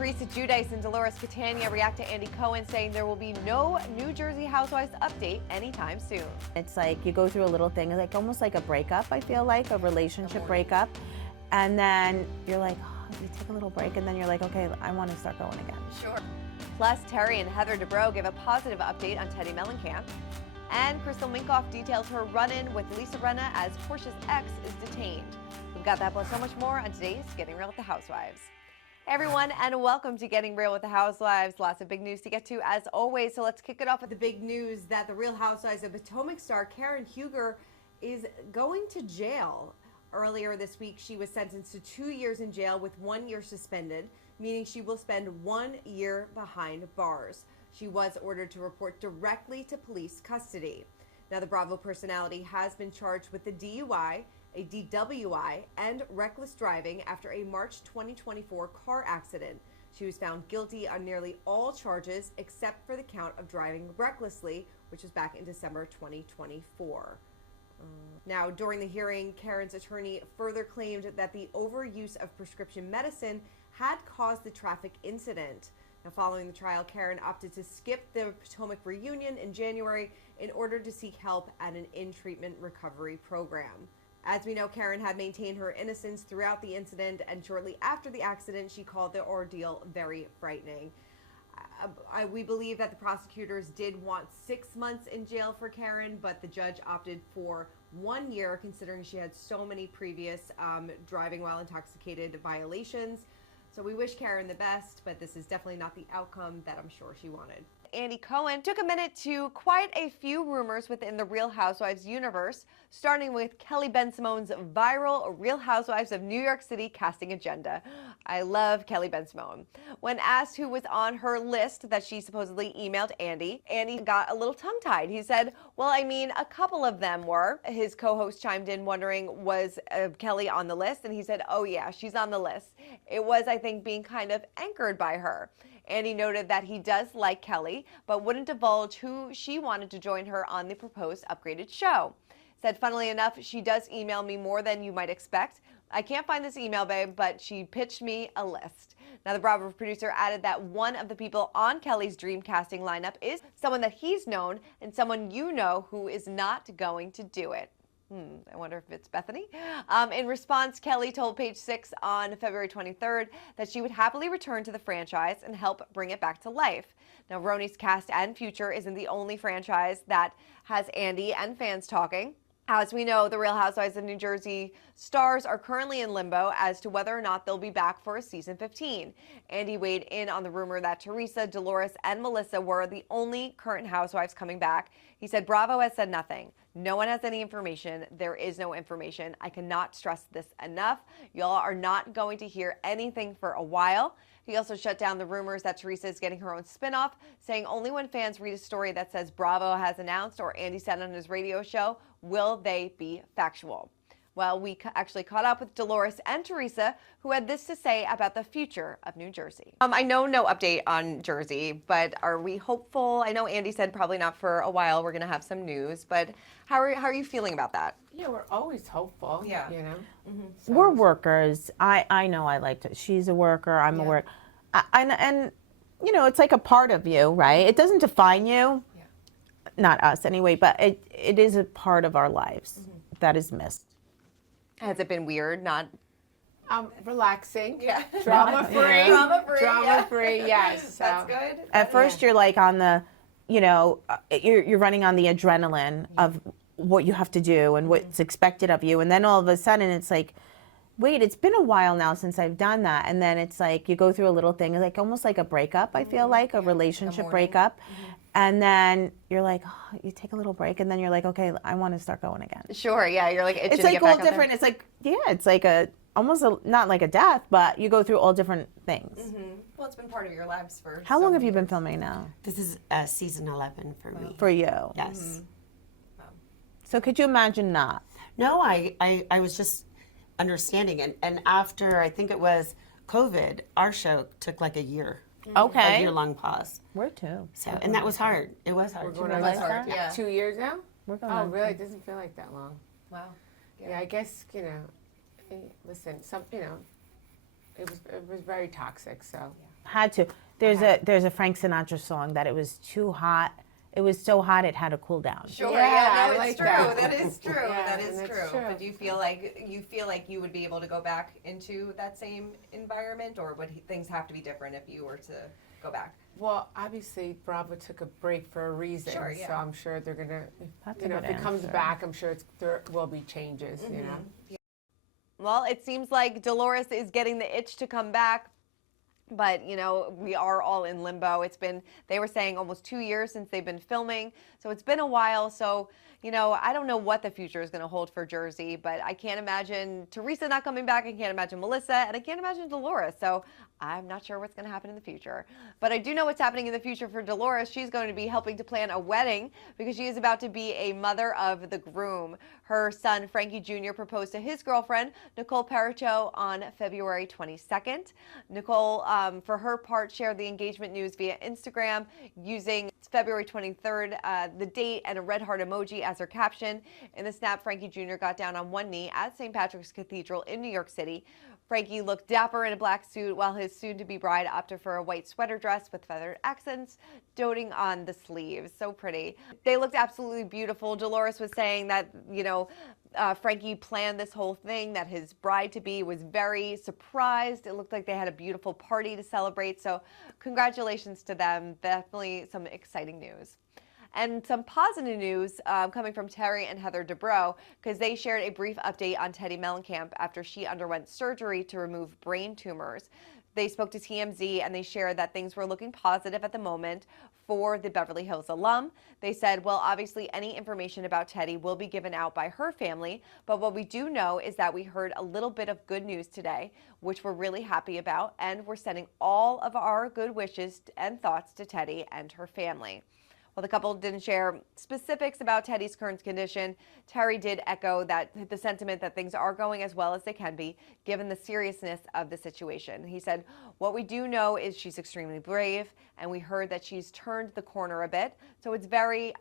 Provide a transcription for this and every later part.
Teresa Giudice and Dolores Catania react to Andy Cohen saying there will be no New Jersey Housewives update anytime soon. It's like you go through a little thing, like almost like a breakup, I feel like, a relationship breakup. And then you're like, oh, you take a little break, and then you're like, okay, I want to start going again. Sure. Plus, Terry and Heather Dubrow give a positive update on Teddi Mellencamp. And Crystal Minkoff details her run-in with Lisa Rinna as Porsha's ex is detained. We've got that plus so much more on today's Getting Real with the Housewives. Hey everyone, and welcome to Getting Real with the Housewives. Lots of big news to get to as always, so let's kick it off with the big news that the Real Housewives of Potomac star Karen Huger is going to jail. Earlier this week, she was sentenced to 2 years in jail with 1 year suspended, meaning she will spend 1 year behind bars. She was ordered to report directly to police custody. Now, the Bravo personality has been charged with the DUI, a DWI, and reckless driving after a March 2024 car accident. She was found guilty on nearly all charges except for the count of driving recklessly, which was back in December 2024. Now, during the hearing, Karen's attorney further claimed that the overuse of prescription medicine had caused the traffic incident. Now, following the trial, Karen opted to skip the Potomac reunion in January in order to seek help at an in-treatment recovery program. As we know, Karen had maintained her innocence throughout the incident, and shortly after the accident, she called the ordeal very frightening. We believe that the prosecutors did want 6 months in jail for Karen, but the judge opted for 1 year, considering she had so many previous driving while intoxicated violations. So we wish Karen the best, but this is definitely not the outcome that I'm sure she wanted. Andy Cohen took a minute to quiet a few rumors within the Real Housewives universe, starting with Kelly Bensimon's viral Real Housewives of New York City casting agenda. I love Kelly Bensimon. When asked who was on her list that she supposedly emailed Andy got a little tongue-tied. He said, well, I mean, a couple of them were. His co-host chimed in wondering, was Kelly on the list? And he said, oh yeah, she's on the list. It was, I think, being kind of anchored by her. Andy noted that he does like Kelly, but wouldn't divulge who she wanted to join her on the proposed upgraded show. Said, funnily enough, she does email me more than you might expect. I can't find this email, babe, but she pitched me a list. Now, the Bravo producer added that one of the people on Kelly's dream casting lineup is someone that he's known and someone you know who is not going to do it. I wonder if it's Bethany. In response, Kelly told Page 6 on February 23rd that she would happily return to the franchise and help bring it back to life. Now, RHONJ's Cast and Future isn't the only franchise that has Andy and fans talking. As we know, the Real Housewives of New Jersey stars are currently in limbo as to whether or not they'll be back for a season 15. Andy weighed in on the rumor that Teresa, Dolores, and Melissa were the only current housewives coming back. He said, Bravo has said nothing. No one has any information. There is no information. I cannot stress this enough. Y'all are not going to hear anything for a while. He also shut down the rumors that Teresa is getting her own spinoff, saying only when fans read a story that says Bravo has announced or Andy said on his radio show will they be factual. Well, we actually caught up with Dolores and Teresa, who had this to say about the future of New Jersey. I know no update on Jersey, but are we hopeful? I know Andy said probably not for a while. We're going to have some news, but how are you feeling about that? Yeah, we're always hopeful. Yeah, you know. So we're workers. I know I like to. She's a worker. I'm a worker. And you know, it's like a part of you, right? It doesn't define you. Yeah. Not us anyway, but it is a part of our lives that is missed. Has it been weird? Not relaxing. Yeah. Drama-free. Drama-free. Drama-free, yes. So. That's good. At first you're like on the, you know, you're running on the adrenaline of what you have to do and what's expected of you. And then all of a sudden it's like, wait, it's been a while now since I've done that. And then it's like you go through a little thing, like almost like a breakup, I feel like, a relationship breakup. And then you're like, oh, you take a little break, and then you're like, okay, I want to start going again. Sure, yeah, you're like itching it's to like get all back different. It's like, yeah, it's like almost not like a death, but you go through all different things. Well, it's been part of your lives for. How long have you been filming now? This is season 11 for me. For you? Yes. So could you imagine not? No, I was just understanding. And after, I think it was COVID, our show took like a year. Okay. A year-long pause. We're too. So, and that was hard. It was hard. We're going on 2 years now? We're going Oh, really? It doesn't feel like that long. Wow. Yeah, I guess, listen, it was very toxic, so. Had to. There's a Frank Sinatra song that it was too hot. It was so hot it had to cool down. Sure. Yeah, No, I it's like true. that. That is true. Yeah, that is and true. it's true. But do you feel like you would be able to go back into that same environment, or would things have to be different if you were to go back? Well, obviously, Bravo took a break for a reason. Sure, yeah. So I'm sure they're gonna, That's you a know, good if it comes answer. back, I'm sure there will be changes. You know. Well, it seems like Dolores is getting the itch to come back. But, you know, we are all in limbo. They were saying almost 2 years since they've been filming. So it's been a while. So, you know, I don't know what the future is going to hold for Jersey, but I can't imagine Teresa not coming back. I can't imagine Melissa, and I can't imagine Dolores. So I'm not sure what's going to happen in the future. But I do know what's happening in the future for Dolores. She's going to be helping to plan a wedding because she is about to be a mother of the groom. Her son, Frankie Jr., proposed to his girlfriend, Nicole Pericho, on February 22nd. Nicole, for her part, shared the engagement news via Instagram using February 23rd, the date, and a red heart emoji as her caption. In the snap, Frankie Jr. got down on one knee at St. Patrick's Cathedral in New York City. Frankie looked dapper in a black suit, while his soon-to-be bride opted for a white sweater dress with feathered accents, doting on the sleeves. So pretty. They looked absolutely beautiful. Dolores was saying that, you know, Frankie planned this whole thing, that his bride-to-be was very surprised. It looked like they had a beautiful party to celebrate. So congratulations to them. Definitely some exciting news. And some positive news coming from Terry and Heather Dubrow, because they shared a brief update on Teddi Mellencamp after she underwent surgery to remove brain tumors. They spoke to TMZ and they shared that things were looking positive at the moment for the Beverly Hills alum. They said, well, obviously any information about Teddi will be given out by her family, but what we do know is that we heard a little bit of good news today, which we're really happy about, and we're sending all of our good wishes and thoughts to Teddi and her family. While the couple didn't share specifics about Teddi's current condition, Terry did echo the sentiment that things are going as well as they can be, given the seriousness of the situation. He said, what we do know is she's extremely brave, and we heard that she's turned the corner a bit. So it's very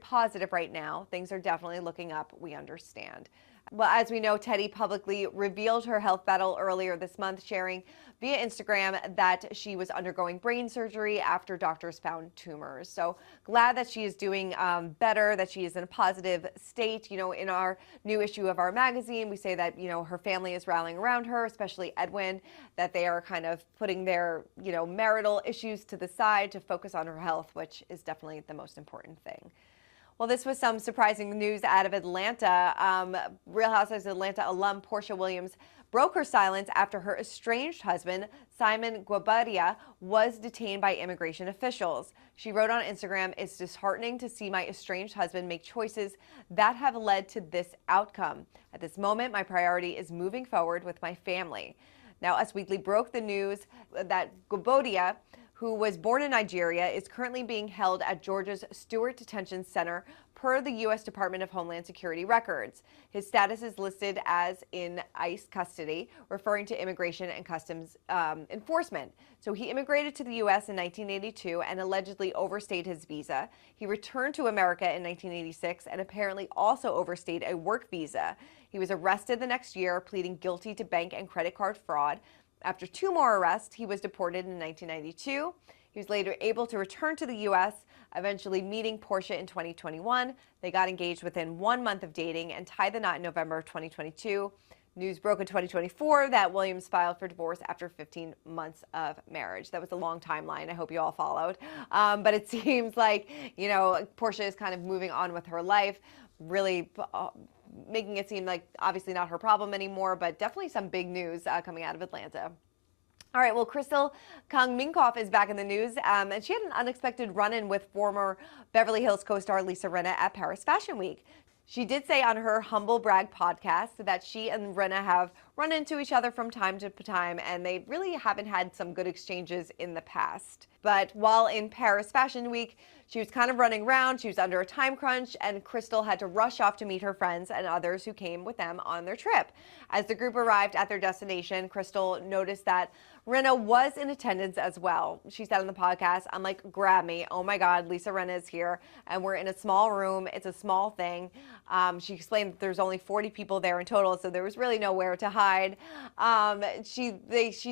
positive right now. Things are definitely looking up, we understand. Well, as we know, Teddi publicly revealed her health battle earlier this month, sharing via Instagram that she was undergoing brain surgery after doctors found tumors. So glad that she is doing better, that she is in a positive state. You know, in our new issue of our magazine, we say that, you know, her family is rallying around her, especially Edwin, that they are kind of putting their, you know, marital issues to the side to focus on her health, which is definitely the most important thing. Well, this was some surprising news out of Atlanta. Real Housewives of Atlanta alum Porsha Williams broke her silence after her estranged husband, Simon Guobadia, was detained by immigration officials. She wrote on Instagram, "It's disheartening to see my estranged husband make choices that have led to this outcome. At this moment, my priority is moving forward with my family." Now, Us Weekly broke the news that Guobadia, who was born in Nigeria, is currently being held at Georgia's Stewart Detention Center per the U.S. Department of Homeland Security records. His status is listed as in ICE custody, referring to Immigration and Customs Enforcement. So he immigrated to the U.S. in 1982 and allegedly overstayed his visa. He returned to America in 1986 and apparently also overstayed a work visa. He was arrested the next year, pleading guilty to bank and credit card fraud. After 2 more arrests, he was deported in 1992. He was later able to return to the U.S., eventually meeting Porsha in 2021. They got engaged within 1 month of dating and tied the knot in November of 2022. News broke in 2024 that Williams filed for divorce after 15 months of marriage. That was a long timeline. I hope you all followed. But it seems like, you know, Porsha is kind of moving on with her life, really making it seem like obviously not her problem anymore, but definitely some big news coming out of Atlanta. All right, well, Crystal Kang-Minkoff is back in the news, and she had an unexpected run-in with former Beverly Hills co-star Lisa Rinna at Paris Fashion Week. She did say on her Humble Brag podcast that she and Rinna have run into each other from time to time, and they really haven't had some good exchanges in the past. But while in Paris Fashion Week, she was kind of running around, she was under a time crunch, and Crystal had to rush off to meet her friends and others who came with them on their trip. As the group arrived at their destination, Crystal noticed that Rinna was in attendance as well. She said on the podcast, I'm like, grab me. Oh my God, Lisa Rinna is here. And we're in a small room. It's a small thing. She explained that there's only 40 people there in total, so there was really nowhere to hide. She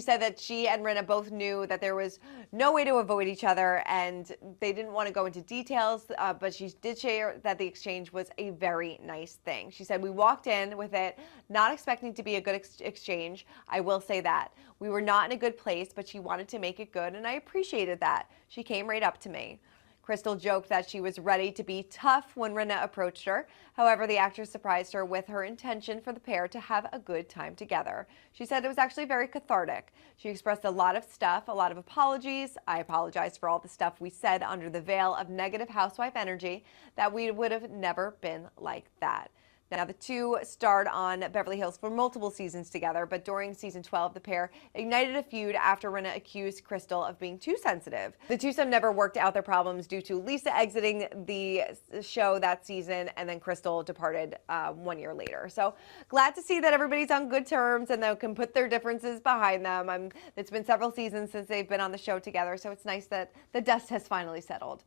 said that she and Rinna both knew that there was no way to avoid each other, and they didn't want to go into details, but she did share that the exchange was a very nice thing. She said, we walked in with it, not expecting to be a good exchange. I will say that. We were not in a good place, but she wanted to make it good, and I appreciated that. She came right up to me. Crystal joked that she was ready to be tough when Rinna approached her. However, the actress surprised her with her intention for the pair to have a good time together. She said it was actually very cathartic. She expressed a lot of stuff, a lot of apologies. I apologize for all the stuff we said under the veil of negative housewife energy, that we would have never been like that. Now, the two starred on Beverly Hills for multiple seasons together, but during season 12, the pair ignited a feud after Rinna accused Crystal of being too sensitive. The twosome never worked out their problems due to Lisa exiting the show that season, and then Crystal departed 1 year later. So glad to see that everybody's on good terms and they can put their differences behind them. It's been several seasons since they've been on the show together, so it's nice that the dust has finally settled.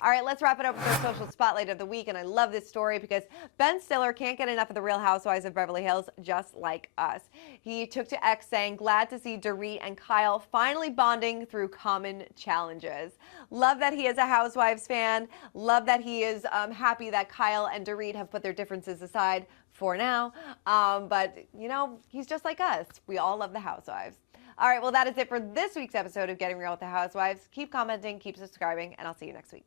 All right, let's wrap it up with our social spotlight of the week, and I love this story because Ben Stiller can't get enough of the Real Housewives of Beverly Hills, just like us. He took to X saying, glad to see Derick and Kyle finally bonding through common challenges. Love that he is a Housewives fan. Love that he is happy that Kyle and Derick have put their differences aside for now. But, you know, he's just like us. We all love the Housewives. All right, well, that is it for this week's episode of Getting Real with the Housewives. Keep commenting, keep subscribing, and I'll see you next week.